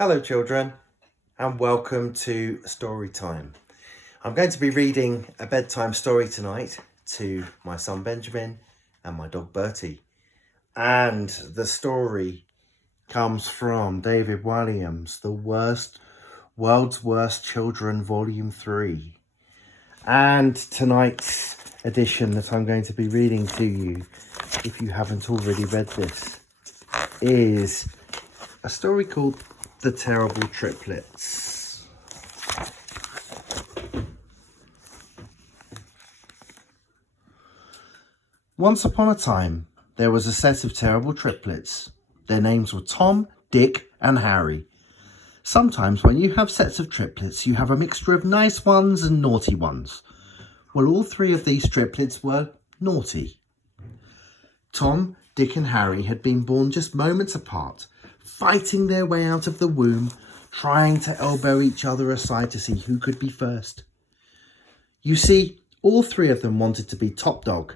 Hello children and welcome to Story Time. I'm going to be reading a bedtime story tonight to my son Benjamin and my dog Bertie. And the story comes from David Walliams, The World's Worst Children, Volume 3. And tonight's edition that I'm going to be reading to you, if you haven't already read this, is a story called The Terrible Triplets. Once upon a time, there was a set of terrible triplets. Their names were Tom, Dick, and Harry. Sometimes when you have sets of triplets, you have a mixture of nice ones and naughty ones. Well, all three of these triplets were naughty. Tom, Dick, and Harry had been born just moments apart, fighting their way out of the womb, trying to elbow each other aside to see who could be first. You see, all three of them wanted to be top dog.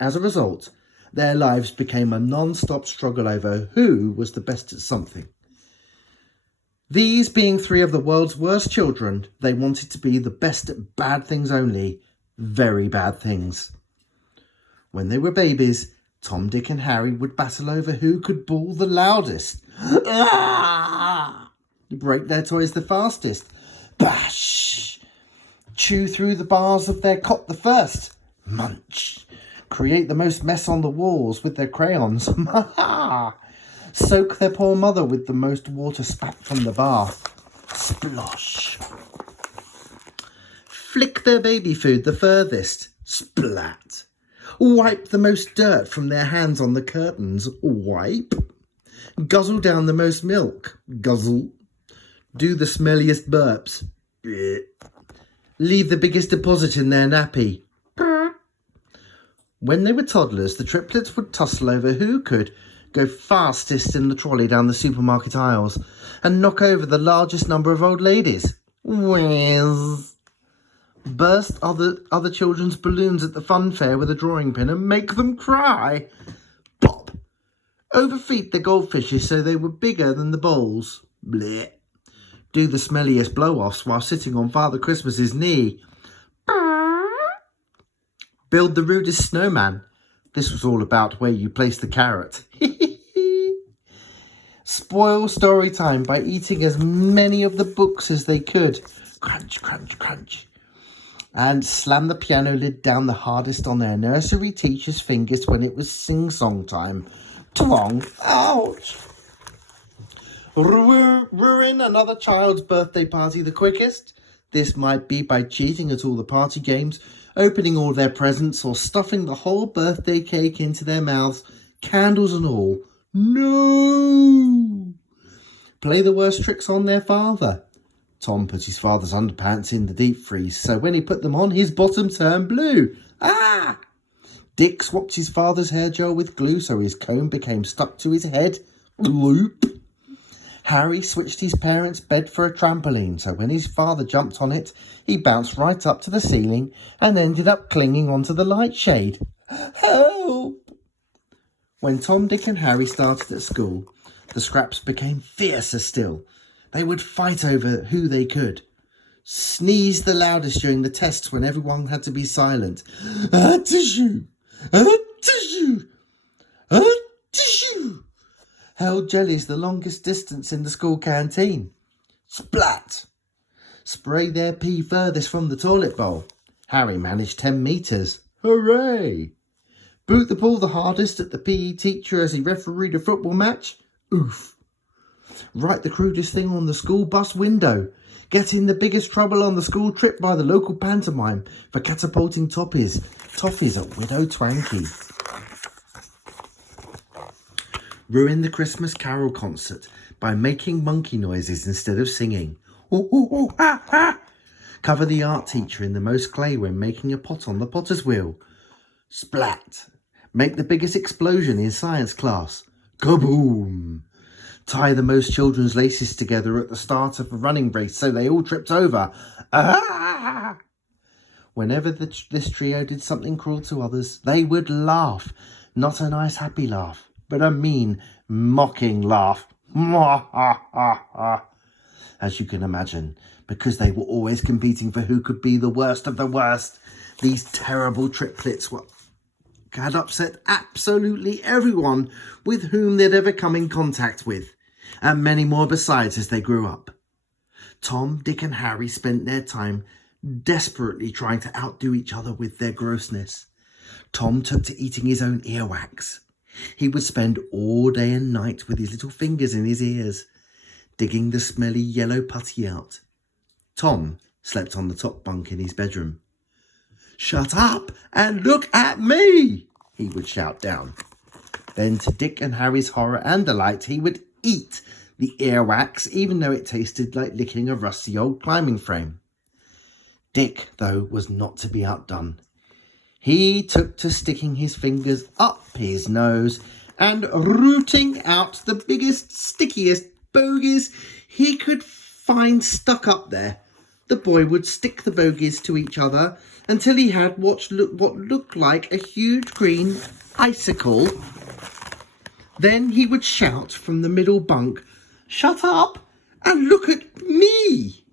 As a result, their lives became a non-stop struggle over who was the best at something. These being three of the world's worst children, they wanted to be the best at bad things only, very bad things. When they were babies, Tom, Dick and Harry would battle over who could bawl the loudest, break their toys the fastest, bash, chew through the bars of their cot the first, munch, create the most mess on the walls with their crayons, soak their poor mother with the most water spat from the bath, splosh, flick their baby food the furthest, splat, wipe the most dirt from their hands on the curtains, wipe, guzzle down the most milk, guzzle, do the smelliest burps, bleh, leave the biggest deposit in their nappy. When they were toddlers, the triplets would tussle over who could go fastest in the trolley down the supermarket aisles and knock over the largest number of old ladies. Whiz. Burst other children's balloons at the fun fair with a drawing pin and make them cry. Pop. Overfeed the goldfishes so they were bigger than the bowls. Bleh. Do the smelliest blow-offs while sitting on Father Christmas's knee. Build the rudest snowman. This was all about where you place the carrot. Spoil story time by eating as many of the books as they could. Crunch, crunch, crunch. And slam the piano lid down the hardest on their nursery teacher's fingers when it was sing-song time. Twong. Ouch. Ruin another child's birthday party the quickest. This might be by cheating at all the party games, opening all their presents, or stuffing the whole birthday cake into their mouths, candles and all. No! Play the worst tricks on their father. Tom put his father's underpants in the deep freeze, so when he put them on, his bottom turned blue. Ah! Dick swapped his father's hair gel with glue, so his comb became stuck to his head. Gloop. Harry switched his parents' bed for a trampoline, so when his father jumped on it, he bounced right up to the ceiling and ended up clinging onto the light shade. Help! When Tom, Dick and Harry started at school, the scraps became fiercer still. They would fight over who they could. Sneeze the loudest during the tests when everyone had to be silent. Tissue! Tissue! Tissue! Held jellies the longest distance in the school canteen. Splat! Spray their pee furthest from the toilet bowl. Harry managed 10 metres. Hooray! Boot the ball the hardest at the PE teacher as he refereed a football match. Oof! Write the crudest thing on the school bus window. Get in the biggest trouble on the school trip by the local pantomime for catapulting toffees at Widow Twanky. Ruin the Christmas Carol concert by making monkey noises instead of singing. Ooh, ooh, ooh, ah, ah. Cover the art teacher in the most clay when making a pot on the potter's wheel. Splat. Make the biggest explosion in science class. Kaboom. Tie the most children's laces together at the start of a running race so they all tripped over. Ah! Whenever this trio did something cruel to others, they would laugh. Not a nice happy laugh, but a mean, mocking laugh. As you can imagine, because they were always competing for who could be the worst of the worst, these terrible triplets had upset absolutely everyone with whom they'd ever come in contact with, and many more besides as they grew up. Tom, Dick and Harry spent their time desperately trying to outdo each other with their grossness. Tom took to eating his own earwax. He would spend all day and night with his little fingers in his ears, digging the smelly yellow putty out. Tom slept on the top bunk in his bedroom. "Shut up and look at me," he would shout down. Then, to Dick and Harry's horror and delight, he would eat the earwax, even though it tasted like licking a rusty old climbing frame. Dick, though, was not to be outdone. He took to sticking his fingers up his nose and rooting out the biggest, stickiest bogies he could find stuck up there. The boy would stick the bogies to each other until he had what looked like a huge green icicle. Then he would shout from the middle bunk, "Shut up and look at me."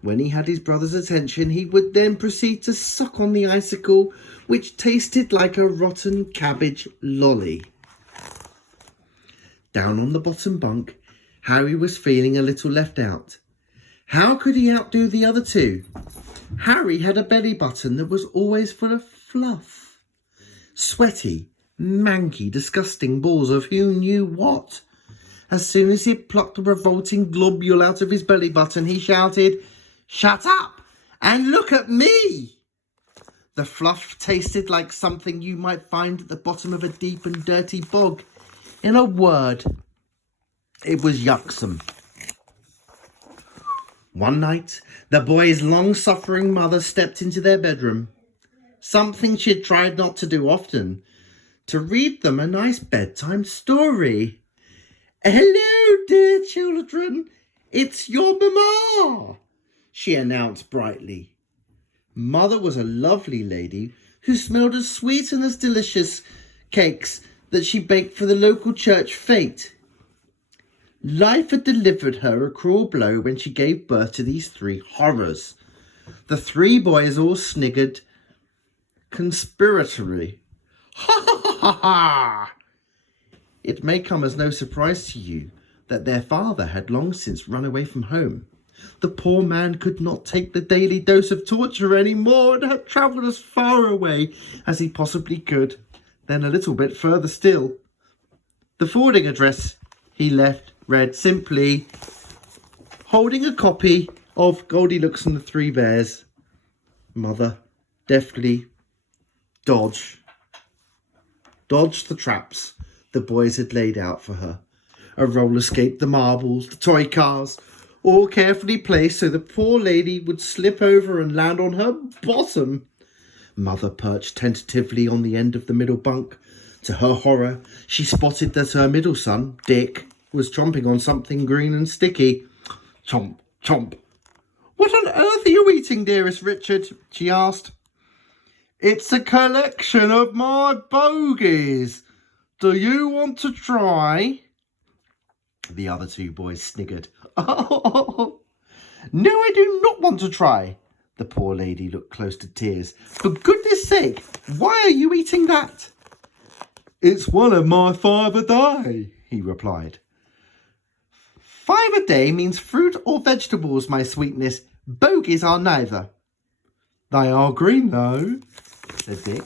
When he had his brother's attention, he would then proceed to suck on the icicle, which tasted like a rotten cabbage lolly. Down on the bottom bunk, Harry was feeling a little left out. How could he outdo the other two? Harry had a belly button that was always full of fluff. Sweaty, manky, disgusting balls of who knew what. As soon as he had plucked a revolting globule out of his belly button, he shouted, "Shut up and look at me!" The fluff tasted like something you might find at the bottom of a deep and dirty bog. In a word, it was yucksome. One night, the boys' long-suffering mother stepped into their bedroom, something she had tried not to do often, to read them a nice bedtime story. "Hello, dear children, it's your mamma," she announced brightly. Mother was a lovely lady who smelled as sweet and as delicious cakes that she baked for the local church fete. Life had delivered her a cruel blow when she gave birth to these three horrors. The three boys all sniggered conspiratorily. "Ha ha ha ha ha!" It may come as no surprise to you that their father had long since run away from home. The poor man could not take the daily dose of torture any more and had travelled as far away as he possibly could, then a little bit further still. The forwarding address he left read simply, holding a copy of Goldilocks and the Three Bears. Mother deftly dodged the traps the boys had laid out for her. A roller skate, the marbles, the toy cars, all carefully placed so the poor lady would slip over and land on her bottom. Mother perched tentatively on the end of the middle bunk. To her horror, she spotted that her middle son, Dick, was chomping on something green and sticky. "Chomp, chomp." "What on earth are you eating, dearest Richard?" she asked. "It's a collection of my bogies. Do you want to try?" The other two boys sniggered. "Oh, no, I do not want to try." The poor lady looked close to tears. "For goodness sake, why are you eating that?" "It's one of my 5 a day," he replied. 5 a day means fruit or vegetables, my sweetness. Bogies are neither." "They are green, though," said Dick.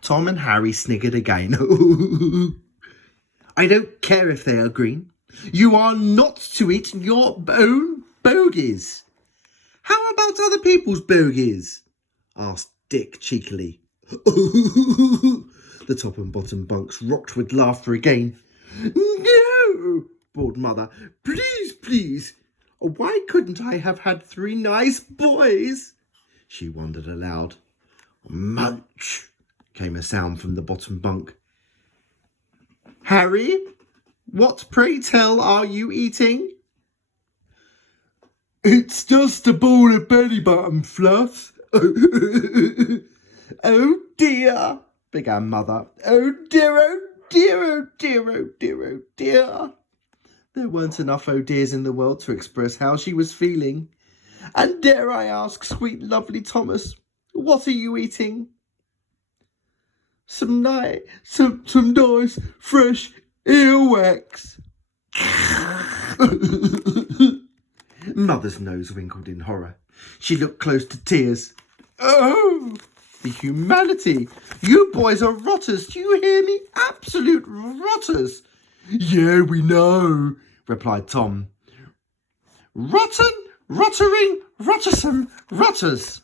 Tom and Harry sniggered again. "I don't care if they are green. You are not to eat your own bogies." "How about other people's bogies?" asked Dick cheekily. The top and bottom bunks rocked with laughter again. "No," bawled Mother. "Please, please. Why couldn't I have had 3 nice boys?" She wondered aloud. "Munch," came a sound from the bottom bunk. "Harry, what, pray tell, are you eating?" "It's just a ball of belly button fluff." "Oh dear," began Mother. "Oh dear, dear, oh dear, oh dear, oh dear. There weren't enough oh dears in the world to express how she was feeling. And dare I ask, sweet lovely Thomas, what are you eating? Some nice, fresh earwax. Mother's nose wrinkled in horror. She looked close to tears. Oh, the humanity! You boys are rotters, do you hear me? Absolute rotters! Yeah, we know, replied Tom. Rotten, rottering, rottersome, rotters.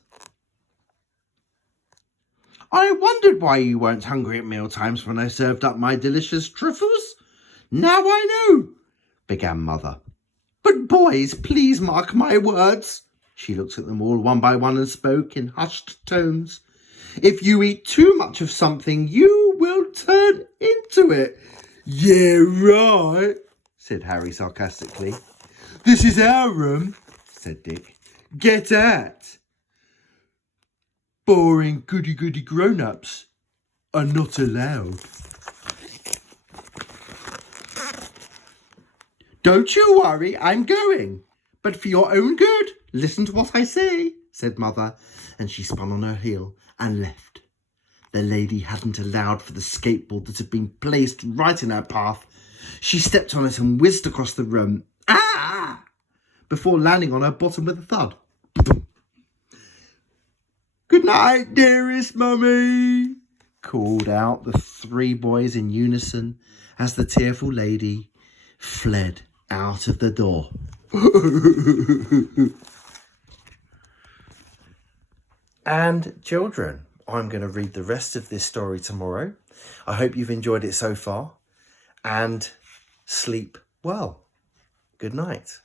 I wondered why you weren't hungry at meal times when I served up my delicious truffles. Now I know, began Mother. But boys, please mark my words. She looked at them all one by one and spoke in hushed tones. If you eat too much of something, you will turn into it. Yeah, right, said Harry sarcastically. This is our room, said Dick. Get at. Boring goody-goody grown-ups are not allowed. Don't you worry, I'm going. But for your own good, listen to what I say, said Mother, and she spun on her heel and left. The lady hadn't allowed for the skateboard that had been placed right in her path. She stepped on it and whizzed across the room. Ah! Before landing on her bottom with a thud. Good night, dearest Mummy, called out the three boys in unison as the tearful lady fled out of the door. And children, I'm going to read the rest of this story tomorrow. I hope you've enjoyed it so far and sleep well. Good night.